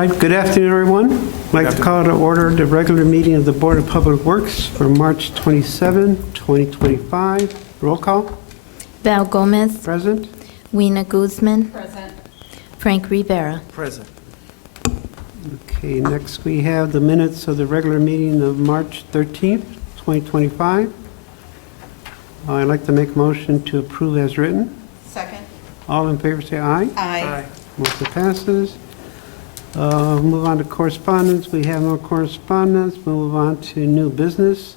right, good afternoon, everyone. I'd like to call to order the regular meeting of the Board of Public Works for March 27, 2025. Roll call. Val Gomez, Present. Weena Guzman, Present. Frank Rivera. Present. Okay, next we have the minutes of the regular meeting of March 13th, 2025. I'd like to make a motion to approve as written. Second. All in favor say aye. Aye. Motion passes. Move on to correspondence. We have no correspondence. Move on to new business.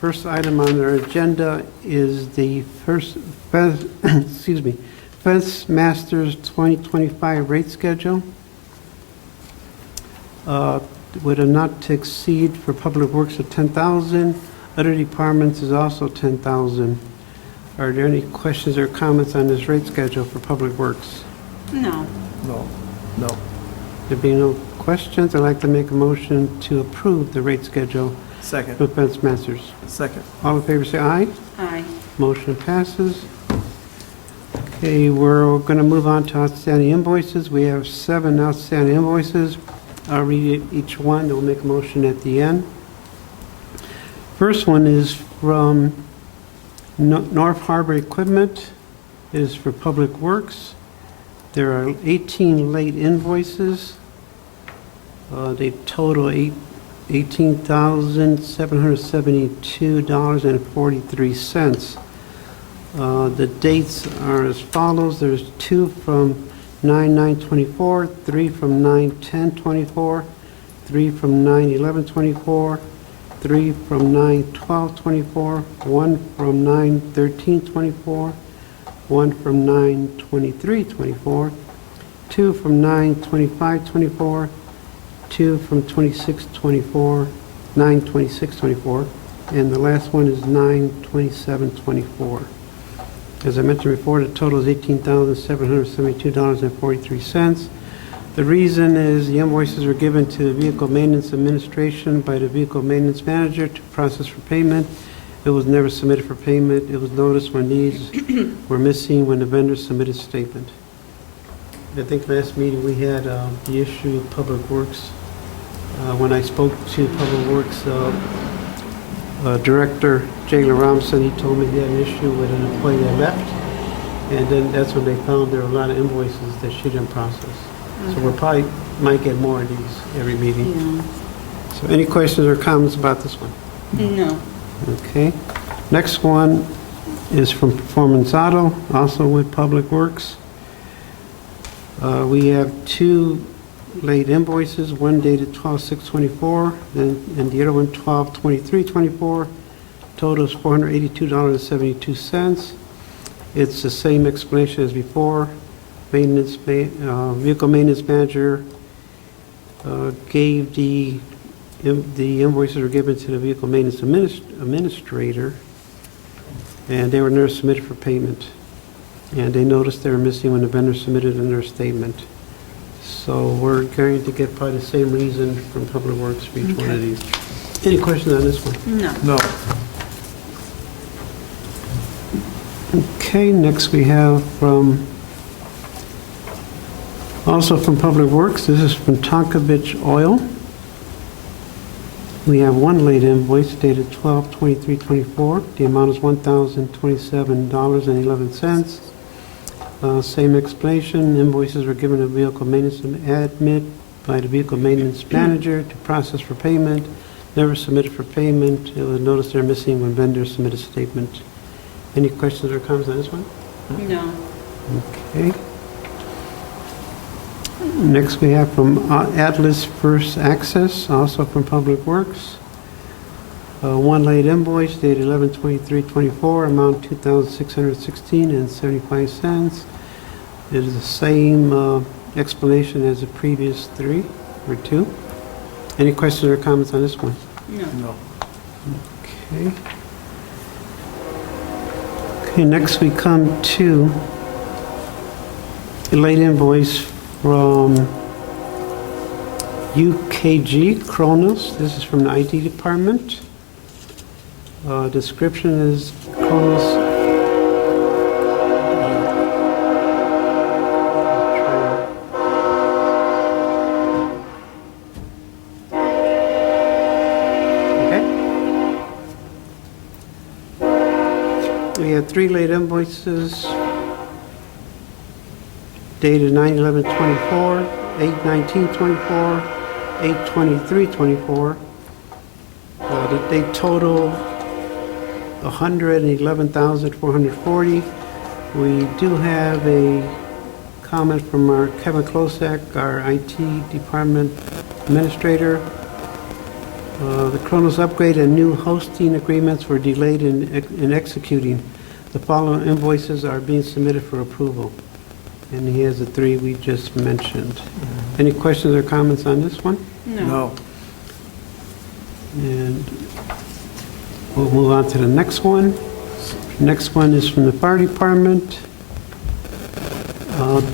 First item on our agenda is the first, Fence Masters 2025 rate schedule. With a not to exceed for Public Works of 10,000. Other departments is also 10,000. Are there any questions or comments on this rate schedule for Public Works? No. No. No. There being no questions, I'd like to make a motion to approve the rate schedule Second. for Fence Masters. Second. All in favor say aye. Aye. Motion passes. Okay, we're going to move on to outstanding invoices. We have 7 outstanding invoices. I'll read each one, we'll make a motion at the end. First one is from North Harbor Equipment. It is for Public Works. There are 18 late invoices. They total $18,772.43. The dates are as follows. There's 2 from 9/9/24, 3 from 9/10/24, 3 from 9/11/24, 3 from 9/12/24, 1 from 9/13/24, 1 from 9/23/24, 2 from 9/25/24, 2 from 26/24, 9/26/24, and the last one is 9/27/24. As I mentioned before, the total is $18,772.43. The reason is the invoices were given to the Vehicle Maintenance Administration by the Vehicle Maintenance Manager to process for payment. It was never submitted for payment. It was noticed when these were missing when the vendor submitted statement. I think last meeting we had the issue of Public Works. When I spoke to Public Works Director Jayla Robinson, he told me he had an issue with an employee that left, and then that's when they found there were a lot of invoices that she didn't process. So we probably might get more of these every meeting. Yeah. So any questions or comments about this one? No. Okay. Next one is from Performance Auto, also with Public Works. We have 2 late invoices, one dated 12/6/24, and the other one 12/23/24. Total is $482.72. It's the same explanation as before. Vehicle Maintenance Manager gave the invoices were given to the Vehicle Maintenance Administrator, and they were never submitted for payment. And they noticed they were missing when the vendor submitted in their statement. So we're going to get probably the same reason from Public Works for each one of these. Any questions on this one? No. No. Okay, next we have also from Public Works, this is from Tonkovich Oil. We have 1 late invoice dated 12/23/24. The amount is $1,027.11. Same explanation. Invoices were given to Vehicle Maintenance Admin by the Vehicle Maintenance Manager to process for payment. Never submitted for payment. It was noticed they're missing when vendors submitted statement. Any questions or comments on this one? No. Okay. Next we have from Atlas First Access, also from Public Works. 1 late invoice dated 11/23/24, amount $2,616.75. It is the same explanation as the previous 3 or 2. Any questions or comments on this one? No. No. Okay. Okay, next we come to a late invoice from UKG Kronos. This is from the IT department. Description is Kronos. We had 3 late invoices dated 9/11/24, 8/19/24, 8/23/24. They total $111,440. We do have a comment from our Kevin Klosak, our IT department administrator. The Kronos upgrade and new hosting agreements were delayed in executing. The following invoices are being submitted for approval. And he has the 3 we just mentioned. Any questions or comments on this one? No. And we'll move on to the next one. Next one is from the fire department.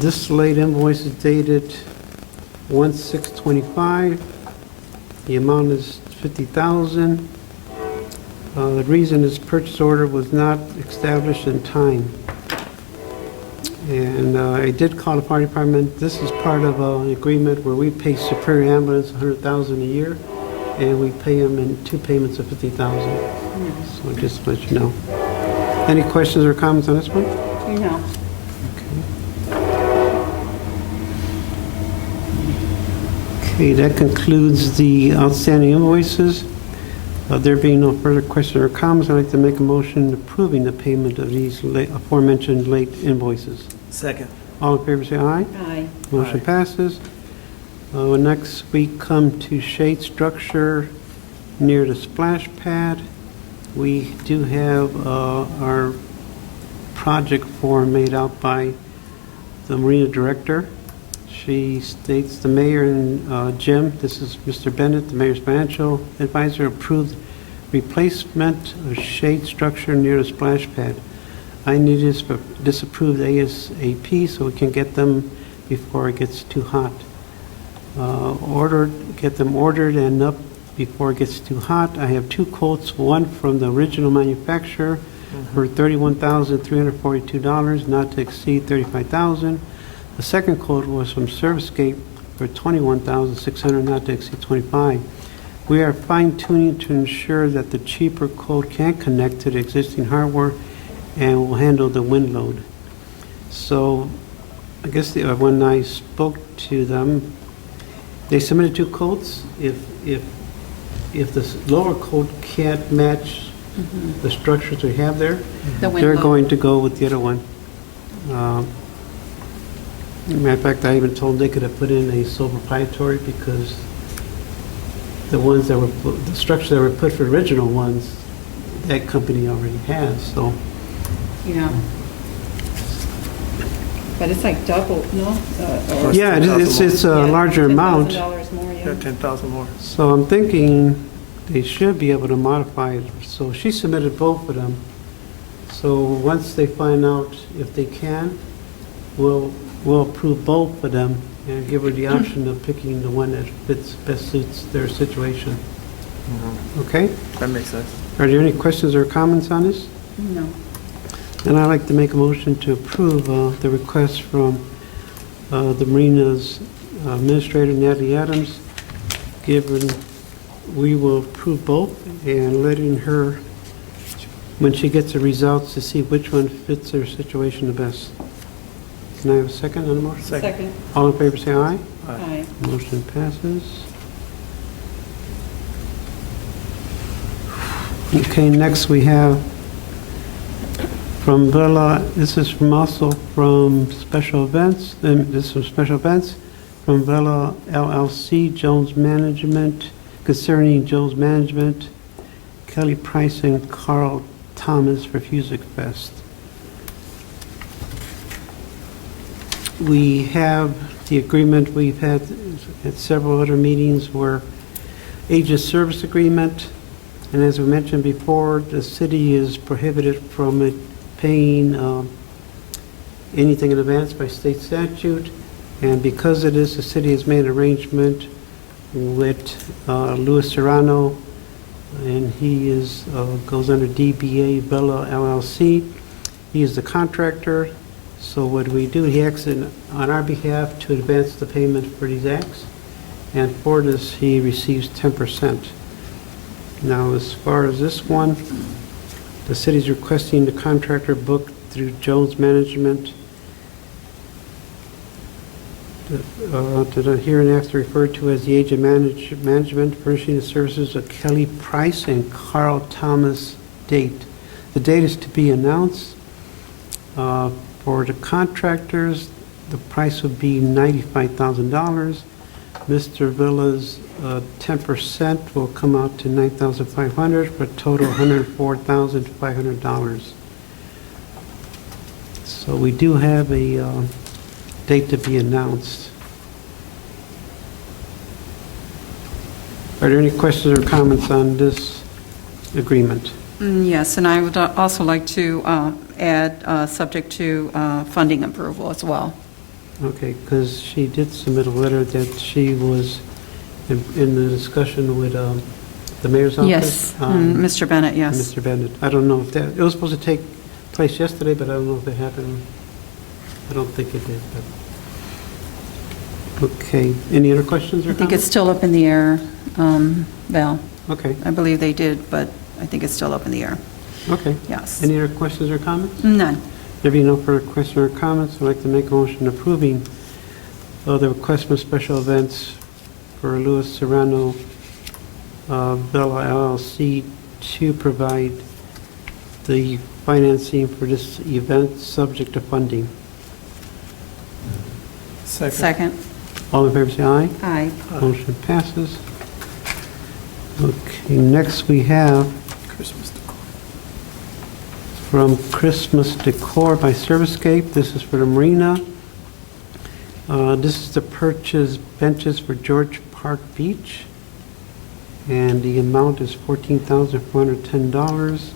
This late invoice is dated 1/6/25. The amount is $50,000. The reason is purchase order was not established in time. And I did call the fire department. This is part of an agreement where we pay Superior Ambulance $100,000 a year, and we pay them in 2 payments of $50,000. So just to let you know. Any questions or comments on this one? No. Okay, that concludes the outstanding invoices. There being no further questions or comments, I'd like to make a motion approving the payment of these aforementioned late invoices. Second. All in favor, say aye. Aye. Motion Aye. passes. Next, we come to shade structure near the splash pad. We do have our project form made out by the marina director. She states the mayor and Jim, this is Mr. Bennett, the mayor's financial advisor, approved replacement of shade structure near the splash pad. I need this approved ASAP so we can get them before it gets too hot. Get them ordered and up before it gets too hot. I have 2 quotes, one from the original manufacturer for $31,342, not to exceed $35,000. The second quote was from ServiceScape for $21,600, not to exceed $25,000. We are fine-tuning to ensure that the cheaper quote can connect to the existing hardware and will handle the wind load. So I guess when I spoke to them, they submitted 2 quotes. If the lower quote can't match the structures we have there, The wind they're load. going to go with the other one. Matter of fact, I even told they could have put in a sole proprietary because the ones that were, the structures that were put for original ones, that company already has, so. Yeah. But it's like double, no? Or Yeah, it's a larger amount. $10,000 more, yeah. Yeah, 10,000 more. So I'm thinking they should be able to modify it. So she submitted both of them. So once they find out if they can, we'll approve both of them and give her the option of picking the one that best suits their situation. Okay? That makes sense. Are there any questions or comments on this? No. And I'd like to make a motion to approve the request from the Marina's Administrator Natalie Adams, given we will approve both and letting her, when she gets the results, to see which one fits her situation the best. Can I have a second on the motion? Second. All in favor, say aye. Aye. Motion passes. Okay, next we have from Bella, this is from also from Special Events, this is from Special Events, from Bella LLC, Jones Management, concerning Jones Management, Kelly Price and Carl Thomas for Fusic Fest. We have the agreement, we've had at several other meetings where agent service agreement, and as we mentioned before, the city is prohibited from paying anything in advance by state statute, and because of this, the city has made an arrangement with Louis Serrano, and he goes under DBA Bella LLC. He is the contractor. So what we do, he acts on our behalf to advance the payment for these acts, and for this, he receives 10%. Now, as far as this one, The city's requesting the contractor book through Jones Management. To the hereinafter referred to as the agent management, furnishing the services of Kelly Price and Carl Thomas Date. The date is to be announced. For the contractors, the price would be $95,000. Mr. Villa's 10% will come out to $9,500 for a total $104,500. So we do have a date to be announced. Are there any questions or comments on this agreement? Yes, and I would also like to add, subject to funding approval as well. Okay, because she did submit a letter that she was in the discussion with the mayor's office. Yes, Mr. Bennett, yes. Mr. Bennett. I don't know if that, it was supposed to take place yesterday, but I don't know if it happened. I don't think it did, but. Okay, any other questions or I think it's comments? still up in the air, Val. Okay, I believe they did, but I think it's still up in the air. okay. Yes. Any other questions or comments? None. There being no further questions or comments, I'd like to make a motion approving the request for special events for Louis Serrano Bella LLC to provide the financing for this event subject to funding. Second. All in favor, say aye. Aye. Motion passes. Okay, next we have from Christmas Decor by Servicescape. This is for the marina. This is to purchase benches for George Park Beach, and the amount is $14,410.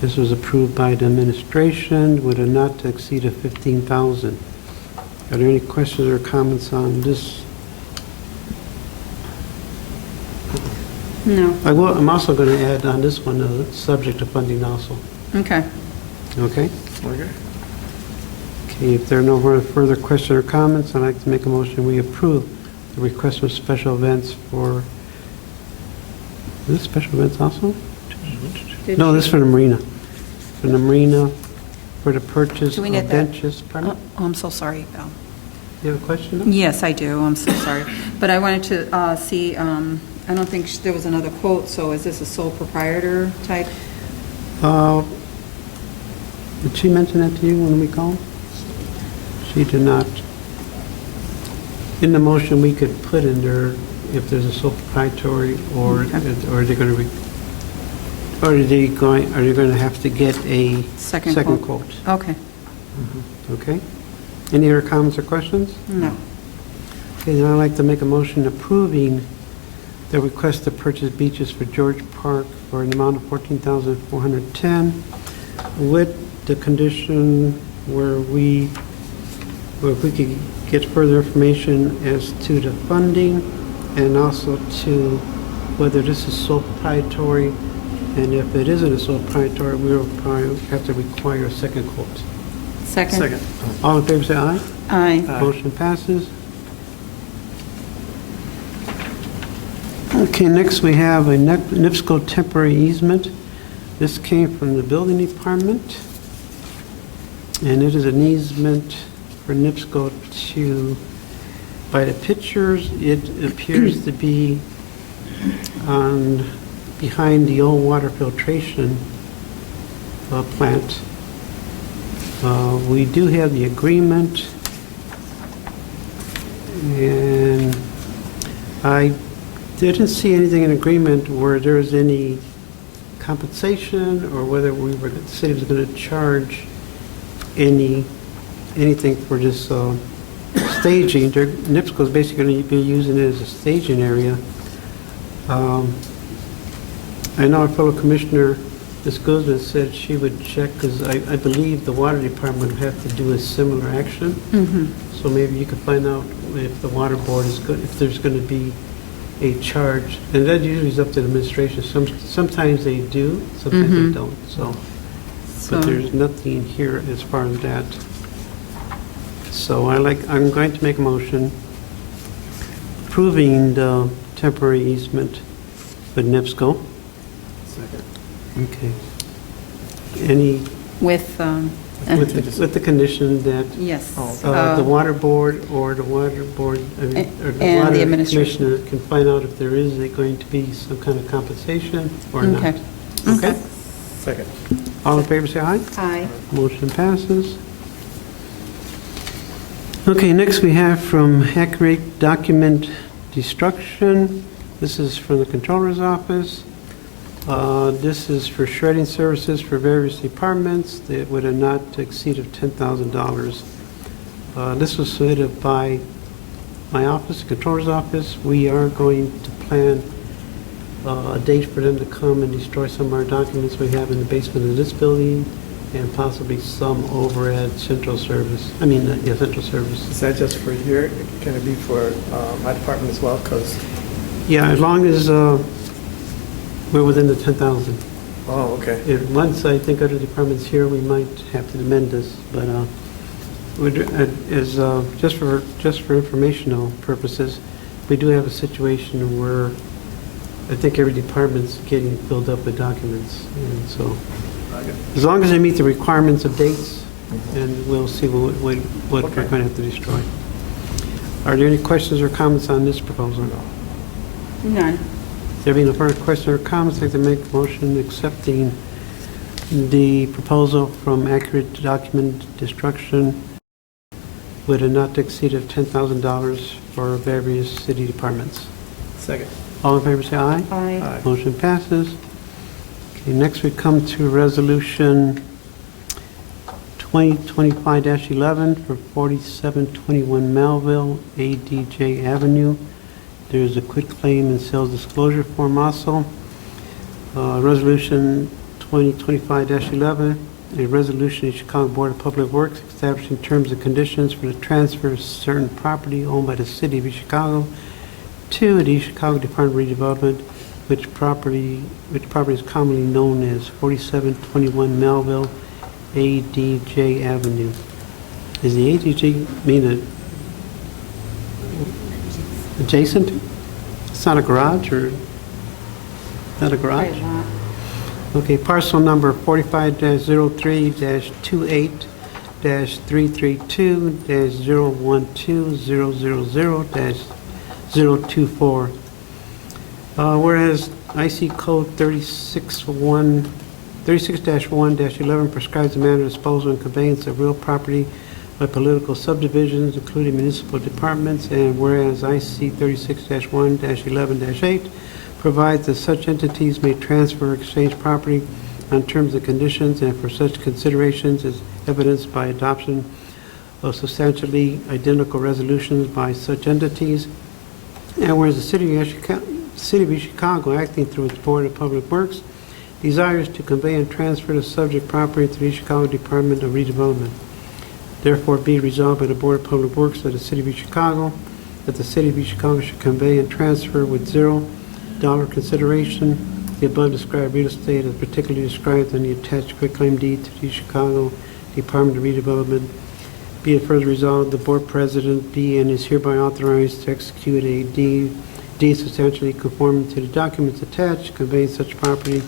This was approved by the administration with a not to exceed of $15,000. Are there any questions or comments on this? No. I'm also going to add on this one, subject to funding also. Okay. Okay? Okay, if there are no further questions or comments, I'd like to make a motion we approve the request for special events for, is this special events also? No, this is for the marina. For the marina, for the purchase Do we of need that? benches. Pardon? Oh, I'm so sorry, Val. You have a question? Yes, I do. I'm so sorry. But I wanted to see, I don't think there was another quote, so is this a sole proprietor type? Did she mention that to you when we called? She did not. In the motion, we could put in there if there's a sole proprietary, or are they going to, or are they going to have to get a Second quote? Okay. Okay. Any other comments or questions? No. Okay, then I'd like to make a motion approving the request to purchase beaches for George Park for an amount of $14,410 with the condition where if we could get further information as to the funding and also to whether this is sole proprietary, and if it isn't a sole proprietary, we will probably have to require a second quote. Second? All in favor, say aye. Aye. Motion passes. Okay, next we have a NIPSCO temporary easement. This came from the building department, and it is an easement for NIPSCO to, by the pictures, it appears to be on behind the old water filtration plant. We do have the agreement, and I didn't see anything in agreement where there was any compensation or whether the city was going to charge anything for this staging. NIPSCO is basically going to be using it as a staging area. I know our fellow commissioner, Ms. Guzman, said she would check, because I believe the water department would have to do a similar action. So maybe you could find out if the water board is good, if there's going to be a charge. And that usually is up to the administration. Sometimes they do, sometimes they don't. But there's nothing here as far as that. So I'm going to make a motion approving the temporary easement with NIPSCO. Second. Okay. Any, With, with the condition that yes. the water board or the water board, I mean, or the And the water administration. commissioner can find out if there is going to be some kind of compensation or not. Okay. Okay? Second. All in favor, say aye. Aye. Motion passes. Okay, next we have from Accurate Document Destruction. This is from the Controller's Office. This is for shredding services for various departments that would have not exceeded $10,000. This was submitted by my office, the Controller's Office. We are going to plan a date for them to come and destroy some of our documents we have in the basement of this building and possibly some over at Central Service. Central Service. Is that just for your, can it be for my department as well? Because, Yeah, as long as we're within the 10,000. oh, okay. Once I think other departments here, we might have to amend this, but just for informational purposes, we do have a situation where I think every department's getting filled up with documents, and so as long as they meet the requirements of dates, and we'll see what we're going to have to destroy. Are there any questions or comments on this proposal? None. There being no further questions or comments, I'd like to make a motion accepting the proposal from Accurate Document Destruction with a not to exceed of $10,000 for various city departments. Second. All in favor, say aye. Aye. Aye. Motion passes. Okay, next we come to Resolution 2025-11 for 4721 Melville, ADJ Avenue. There's a quitclaim and sales disclosure form also. Resolution 2025-11, a resolution of the Chicago Board of Public Works establishing terms and conditions for the transfer of certain property owned by the City of East Chicago to the East Chicago Department of Redevelopment, which property is commonly known as 4721 Melville, ADJ Avenue. Is the ADJ mean adjacent? It's not a garage or not a garage? Right, lot. Okay, parcel number 45-03-28-332-012-000-024. Whereas IC Code 36-1-11 prescribes the manner of disposal and conveyance of real property by political subdivisions, including municipal departments, and whereas IC 36-1-11-8 provides that such entities may transfer or exchange property on terms and conditions and for such considerations as evidenced by adoption of substantially identical resolutions by such entities, and whereas the City of East Chicago, acting through its Board of Public Works, desires to convey and transfer the subject property to the East Chicago Department of Redevelopment. Therefore, be resolved by the Board of Public Works of the City of East Chicago that the City of East Chicago should convey and transfer with $0 consideration the above described real estate as particularly described in the attached quitclaim deed to the East Chicago Department of Redevelopment. Be it further resolved, the Board President be and is hereby authorized to execute a deed substantially conforming to the documents attached, conveying such property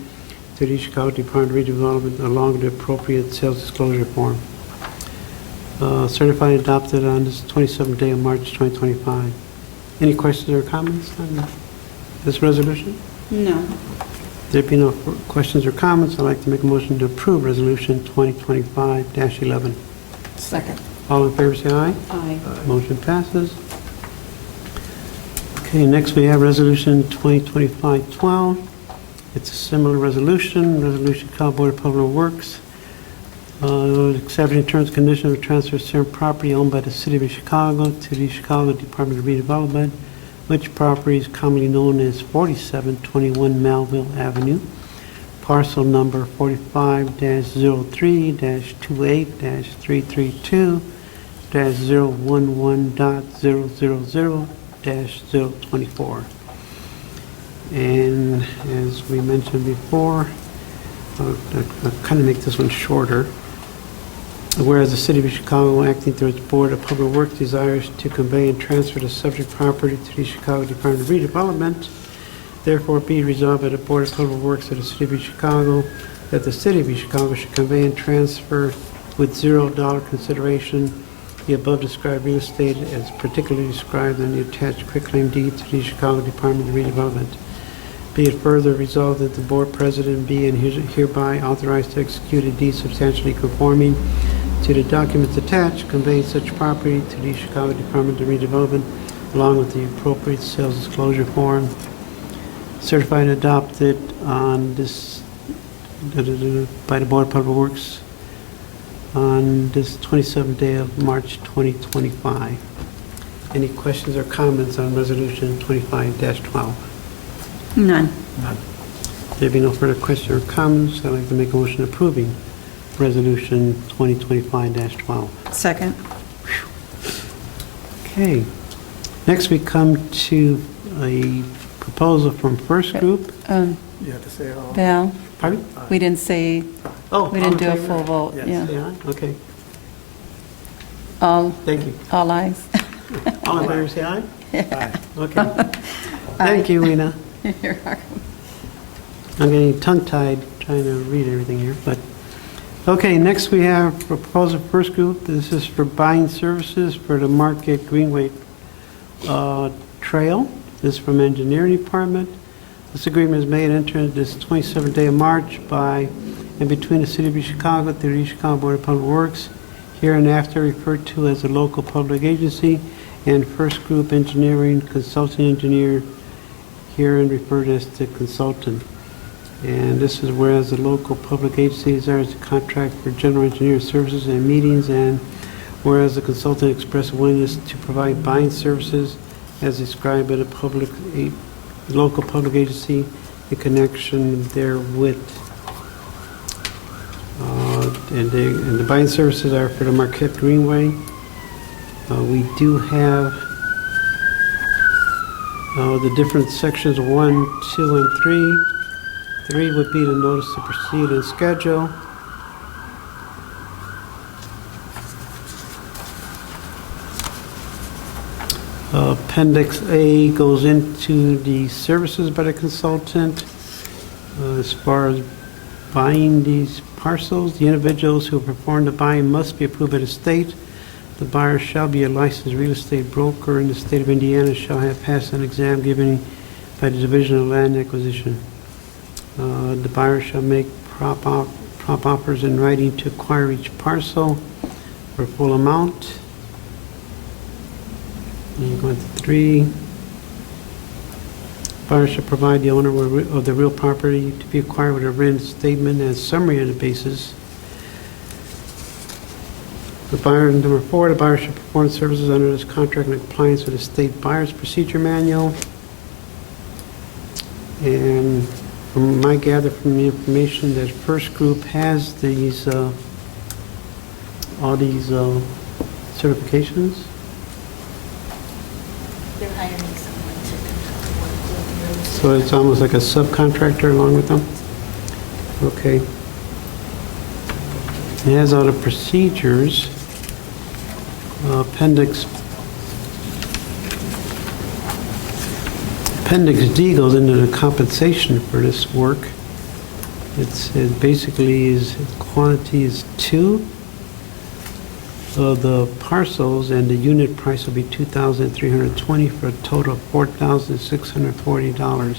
to the East Chicago Department of Redevelopment along with the appropriate sales disclosure form. Certified and adopted on this 27th day of March 2025. Any questions or comments on this resolution? No. There be no questions or comments, I'd like to make a motion to approve Resolution 2025-11. Second. All in favor, say aye. Aye. Motion passes. Okay, next we have Resolution 2025-12. It's a similar resolution, Chicago Board of Public Works, accepting terms and conditions of transfer of certain property owned by the City of Chicago to the Chicago Department of Redevelopment, which property is commonly known as 4721 Melville Avenue, parcel number 45-03-28-332-011.000-024. And as we mentioned before, I'll kind of make this one shorter. Whereas the City of Chicago, acting through its Board of Public Works, desires to convey and transfer the subject property to the Chicago Department of Redevelopment, Therefore, be resolved by the Board of Public Works of the City of East Chicago that the City of East Chicago should convey and transfer with $0 consideration the above described real estate as particularly described in the attached quitclaim deed to the Chicago Department of Redevelopment. Be it further resolved that the board president be and hereby authorized to execute a deed substantially conforming to the documents attached, conveying such property to the Chicago Department of Redevelopment along with the appropriate sales disclosure form, certified and adopted on this by the Board of Public Works on this 27th day of March 2025. Any questions or comments on Resolution 25-12? None. There be no further questions or comments, I'd like to make a motion approving Resolution 2025-12. Second. Okay. Next, we come to a proposal from First Group. You have to say all. Val, Pardon? we didn't say, Oh, we didn't do a all in full favor? vote, Yes. yeah. Say aye? Okay, All, thank you. all ayes. All in favor, say aye? Aye. Okay. Thank you, Lena. You're welcome. I'm getting tongue-tied trying to read everything here, but, okay, next we have a proposal for First Group. This is for buying services for the Market Greenway Trail. This is from Engineering Department. This agreement is made and entered this 27th day of March by and between the City of East Chicago and the East Chicago Board of Public Works, hereinafter referred to as a local public agency, and First Group Engineering Consulting Engineer, herein referred as the consultant. And this is whereas the local public agency desires to contract for general engineering services and meetings, and whereas the consultant expressed willingness to provide buying services as described by the local public agency in connection therewith. And the buying services are for the Marquette Greenway. We do have the different sections 1, 2, and 3. 3 would be the notice to proceed and schedule. Appendix A goes into the services by the consultant. As far as buying these parcels, the individuals who perform the buying must be approved by the state. The buyer shall be a licensed real estate broker in the state of Indiana, shall have passed an exam given by the Division of Land Acquisition. The buyer shall make prop offers in writing to acquire each parcel for full amount. And going to 3. Buyer shall provide the owner of the real property to be acquired with a written statement as summary on the basis. The buyer, number 4, the buyer shall perform services under this contract in compliance with the state buyer's procedure manual. And from my gather from the information that First Group has these, all these certifications. They're hiring someone to conduct work. So it's almost like a subcontractor along with them? Okay. It has all the procedures. Appendix D goes into the compensation for this work. It basically is, quantity is 2 of the parcels, and the unit price will be $2,320 for a total of $4,640.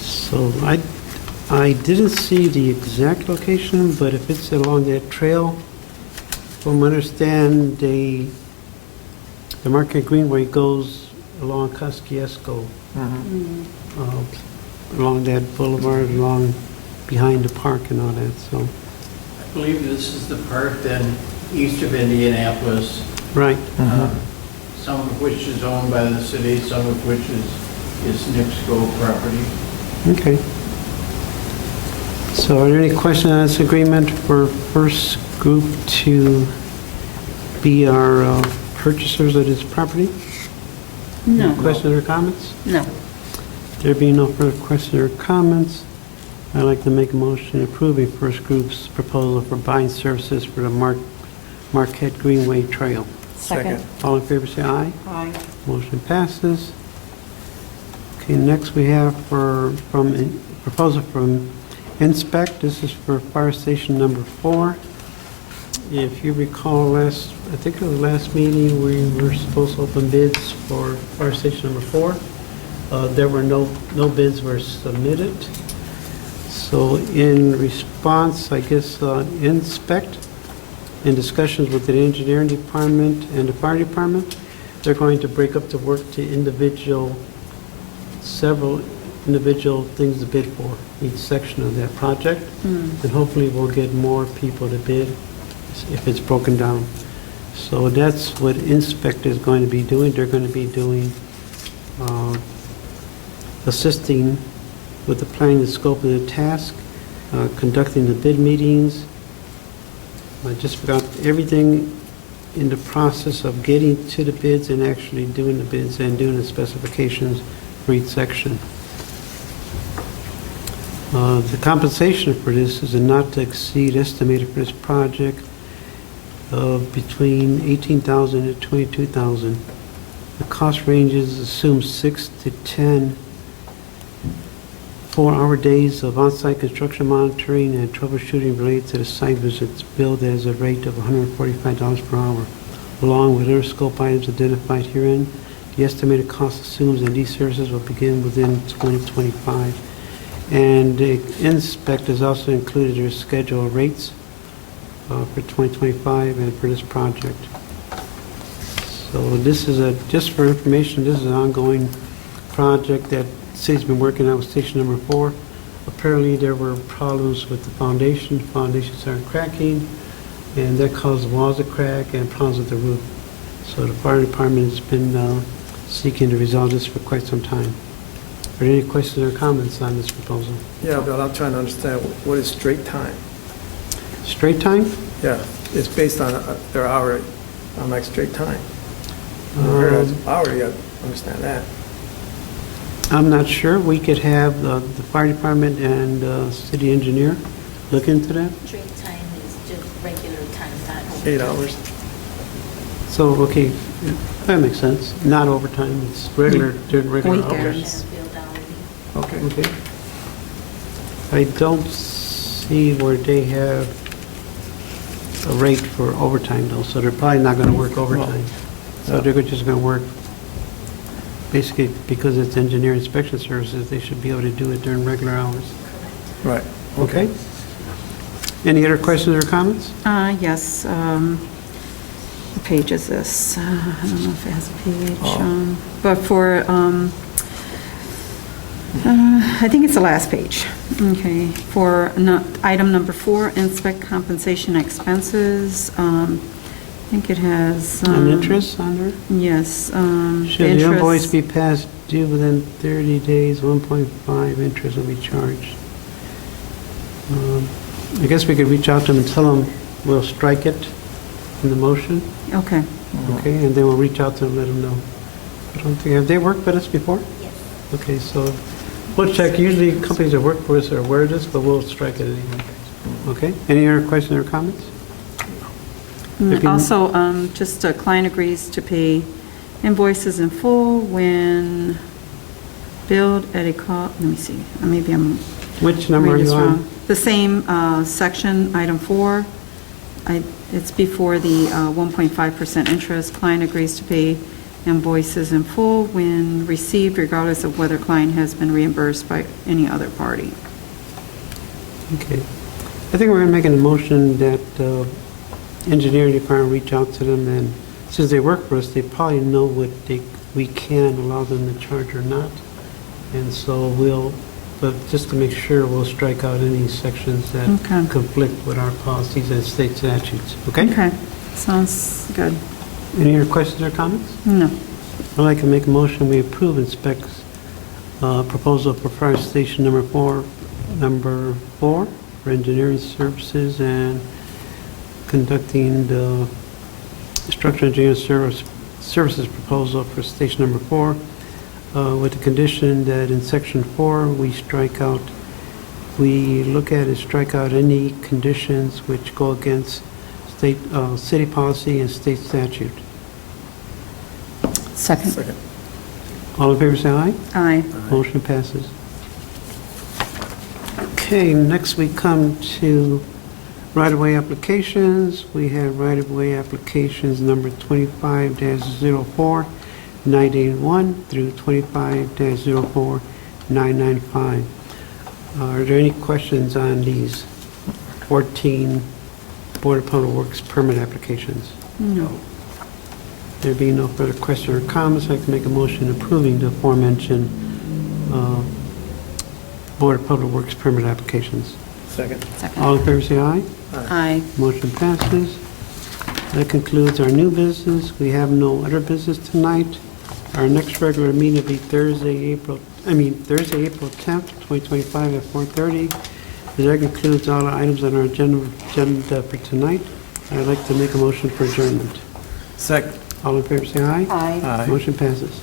So I didn't see the exact location, but if it's along that trail, from what I understand, the Market Greenway goes along Kosciuszko, along that boulevard, along behind the park and all that, so. I believe this is the part then east of Indianapolis, Right. some of which is owned by the city, some of which is NIPSCO property. Okay. So are there any questions on this agreement for First Group to be our purchasers of this property? No. Questions or comments? No. There being no further questions or comments, I'd like to make a motion approving First Group's proposal for buying services for the Marquette Greenway Trail. Second. All in favor, say aye. Aye. Motion passes. Okay, next we have proposal from Inspect. This is for fire station number 4. If you recall I think it was last meeting, we were supposed to open bids for fire station number 4. There were no bids were submitted. So in response, I guess, Inspect, in discussions with the engineering department and the fire department, they're going to break up the work to several individual things to bid for, each section of that project. And hopefully we'll get more people to bid if it's broken down. So that's what Inspect is going to be doing. They're going to be doing, assisting with the planning, the scope of the task, conducting the bid meetings, just about everything in the process of getting to the bids and actually doing the bids and doing the specifications for each section. The compensation for this is a not to exceed estimated for this project of between $18,000 and $22,000. The cost ranges assume 6 to 10 4-hour days of on-site construction monitoring and troubleshooting related to the site visits, billed as a rate of $145 per hour. Along with other scope items identified herein, the estimated cost assumes that these services will begin within 2025. And the Inspect has also included their schedule of rates for 2025 and for this project. So this is just for information, this is an ongoing project that the city's been working on with station number 4. Apparently there were problems with the foundation. Foundations started cracking, and that caused the walls to crack and problems with the roof. So the fire department has been seeking to resolve this for quite some time. Are there any questions or comments on this proposal? Yeah, but I'm trying to understand, what is straight time? Straight time? Yeah, it's based on their hour, I'm like, straight time. Hourly, I understand that. I'm not sure. We could have the fire department and city engineer look into that. Straight time is just regular time, not overtime. 8 hours. So, okay, that makes sense. Not overtime, it's regular, during regular hours. Weekends. And billed hourly. Okay. Okay. I don't see where they have a rate for overtime though, so they're probably not gonna work overtime. So they're just gonna work, basically, because it's engineer inspection services, they should be able to do it during regular hours. Right. Okay? Any other questions or comments? Yes. What page is this? I don't know if it has a page. Oh. But for, I think it's the last page. Okay. For item number 4, inspect compensation expenses. I think it has. An interest on there? Yes. Should the invoice be past due within 30 days, 1.5 interest will be charged. I guess we could reach out to them and tell them we'll strike it in the motion, Okay. okay? And then we'll reach out to them, let them know. I don't think, have they worked with us before? Yes. Okay, so we'll check. Usually companies that work for us are aware of this, but we'll strike it anyway. Okay? Any other questions or comments? If you- Also, just a client agrees to pay invoices in full when billed at a cost, let me see, maybe I'm Which number are reading you this on? wrong. The same section, item 4, it's before the 1.5% interest. Client agrees to pay invoices in full when received, regardless of whether client has been reimbursed by any other party. Okay. I think we're going to make a motion that engineering department reach out to them, and since they work for us, they probably know what we can allow them to charge or not. And so but just to make sure, we'll strike out any sections that Okay. conflict with our policies and state statutes. Okay? Okay, sounds good. Any other questions or comments? No. I'd like to make a motion, we approve Inspect's proposal for fire station number 4 for engineering services and conducting the structural engineering services proposal for station number 4, with the condition that in section 4, we look at and strike out any conditions which go against city policy and state statute. Second. Second. All in favor, say aye. Aye. Motion passes. Okay, next we come to right-of-way applications. We have right-of-way applications number 25-04, 981 through 25-04, 995. Are there any questions on these 14 Board of Public Works permit applications? No. There being no further questions or comments, I'd like to make a motion approving the aforementioned Board of Public Works permit applications. Second. All Second. in favor, say aye. Aye. Motion passes. That concludes our new business. We have no other business tonight. Our next regular meeting will be Thursday, April 10th, 2025 at 4:30. That concludes all the items on our agenda for tonight. I'd like to make a motion for adjournment. Second. All in favor, say aye. Aye. Aye. Motion passes.